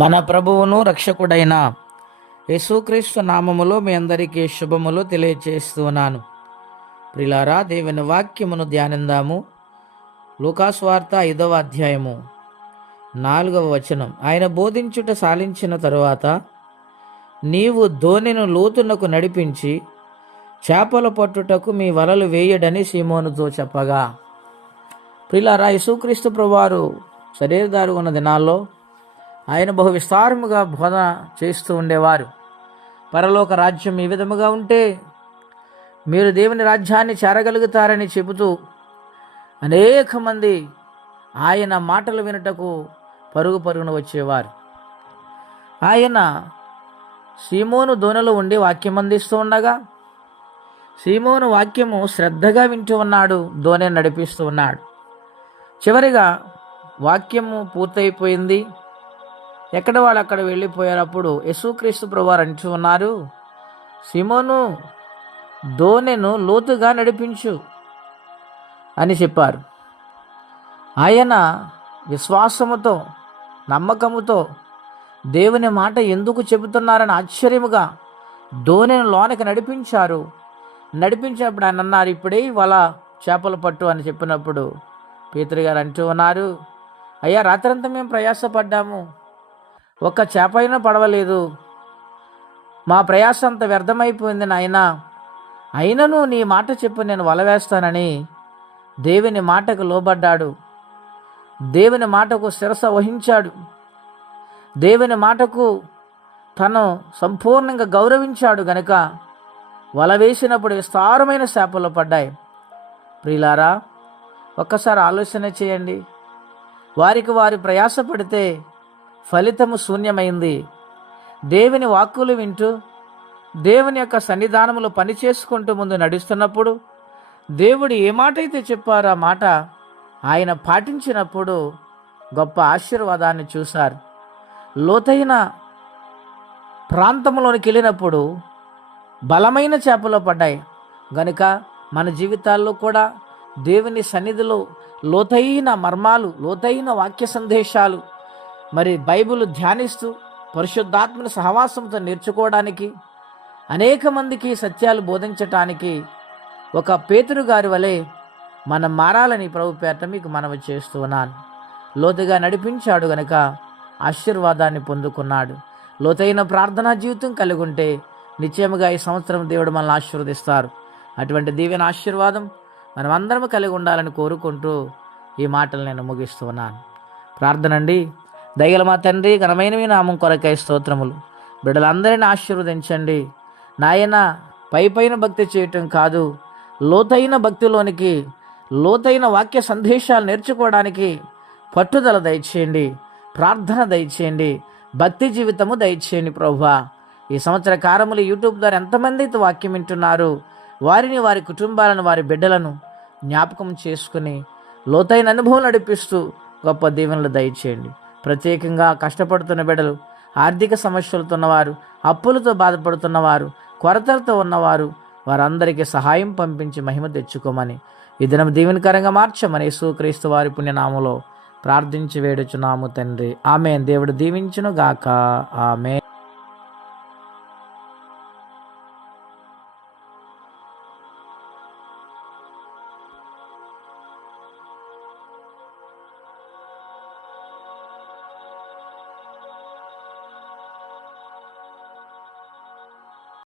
మన ప్రభువును రక్షకుడైన యేసుక్రీస్తు నామములో మీ అందరికీ శుభములు తెలియచేస్తున్నాను. ప్రిలారా, దేవుని వాక్యమును ధ్యానిందాము. లూకాసు వార్త 5వ అధ్యాయము 4వ వచనం. ఆయన బోధించుట సాలించిన తరువాత నీవు దోణిను లోతునకు నడిపించి చేపలు పట్టుటకు మీ వలలు వేయడని సీమోనుతో చెప్పగా. ప్రిలారా, యేసుక్రీస్తు ప్రభువారు శరీరధారి ఉన్న దినాల్లో ఆయన బహు విస్తారముగా బోధ చేస్తూ ఉండేవారు. పరలోక రాజ్యం ఈ విధముగా ఉంటే మీరు దేవుని రాజ్యాన్ని చేరగలుగుతారని చెబుతూ అనేక మంది ఆయన మాటలు వినుటకు పరుగున వచ్చేవారు. ఆయన సీమోను దోణిలో ఉండి వాక్యం అందిస్తూ ఉండగా సీమోను వాక్యము శ్రద్ధగా వింటూ ఉన్నాడు, దోణిని నడిపిస్తూ ఉన్నాడు. చివరిగా వాక్యము పూర్తయిపోయింది. ఎక్కడ వాళ్ళు అక్కడ వెళ్ళిపోయారు. అప్పుడు యేసుక్రీస్తు ప్రభువారు అంటూ ఉన్నారు, సీమోను, దోణిను లోతుగా నడిపించు అని చెప్పారు. ఆయన విశ్వాసముతో నమ్మకముతో దేవుని మాట ఎందుకు చెబుతున్నారని ఆశ్చర్యముగా దోణిని లోనికి నడిపించారు. నడిపించినప్పుడు ఆయన అన్నారు, ఇప్పుడే వల చేపలు పట్టు అని చెప్పినప్పుడు పేతురు గారు అంటూ ఉన్నారు, అయ్యా, రాత్రంతా మేము ప్రయాసపడ్డాము, ఒక్క చేప అయినా పడవలేదు, మా ప్రయాస అంత వ్యర్థమైపోయింది నాయనా, అయినను నీ మాట చెప్పు, నేను వల వేస్తానని దేవుని మాటకు లోబడ్డాడు. దేవుని మాటకు శిరస వహించాడు. దేవుని మాటకు తను సంపూర్ణంగా గౌరవించాడు గనుక వల వేసినప్పుడు విస్తారమైన చేపలు పడ్డాయి. ప్రియులారా, ఒక్కసారి ఆలోచన చేయండి. వారికి వారి ప్రయాస పడితే ఫలితము శూన్యమైంది. దేవుని వాక్కులు వింటూ దేవుని యొక్క సన్నిధానములు పని చేసుకుంటూ ముందు నడుస్తున్నప్పుడు దేవుడు ఏ మాట అయితే చెప్పారో ఆ మాట ఆయన పాటించినప్పుడు గొప్ప ఆశీర్వాదాన్ని చూశారు. లోతైన ప్రాంతంలోనికి వెళ్ళినప్పుడు బలమైన చేపలు పడ్డాయి. గనుక మన జీవితాల్లో కూడా దేవుని సన్నిధిలో లోతైన మర్మాలు, లోతైన వాక్య సందేశాలు, మరి బైబిల్ ధ్యానిస్తూ పరిశుద్ధాత్మని సహవాసంతో నేర్చుకోవడానికి, అనేక మందికి సత్యాలు బోధించటానికి ఒక పేతురు గారి వలె మనం మారాలని ప్రభు పేరట మీకు మనవి చేస్తూ ఉన్నాను. లోతుగా నడిపించాడు గనక ఆశీర్వాదాన్ని పొందుకున్నాడు. లోతైన ప్రార్థనా జీవితం కలిగి ఉంటే నిశ్చయముగా ఈ సంవత్సరం దేవుడు మనల్ని ఆశీర్వదిస్తారు. అటువంటి దీవెన ఆశీర్వాదం మనం అందరం కలిగి ఉండాలని కోరుకుంటూ ఈ మాటలు నేను ముగిస్తూ ఉన్నాను. ప్రార్థన అండి. దయగల మా తండ్రి, ఘనమైన మీ నామం కొరకై స్తోత్రములు. బిడ్డలందరినీ ఆశీర్వదించండి నాయన. పైన భక్తి చేయటం కాదు, లోతైన భక్తిలోనికి, లోతైన వాక్య సందేశాలు నేర్చుకోవడానికి పట్టుదల దయచేయండి, ప్రార్థన దయచేయండి, భక్తి జీవితము దయచేయండి ప్రభువా. ఈ సంవత్సర కాలములు యూట్యూబ్ ద్వారా ఎంతమంది అయితే వాక్యం వింటున్నారు, వారిని, వారి కుటుంబాలను, వారి బిడ్డలను జ్ఞాపకం చేసుకుని లోతైన అనుభవం నడిపిస్తూ గొప్ప దీవెనలు దయచేయండి. ప్రత్యేకంగా కష్టపడుతున్న బిడ్డలు, ఆర్థిక సమస్యలతో ఉన్నవారు, అప్పులతో బాధపడుతున్నవారు, కొరతలతో ఉన్నవారు, వారందరికీ సహాయం పంపించి మహిమ తెచ్చుకోమని ఈ దినం దీవెనకరంగా మార్చమని యేసుక్రీస్తు వారి పుణ్యనామములో ప్రార్థించి వేడుచున్నాము తండ్రి. ఆమేన్. దేవుడు దీవించును గాక. ఆమేన్.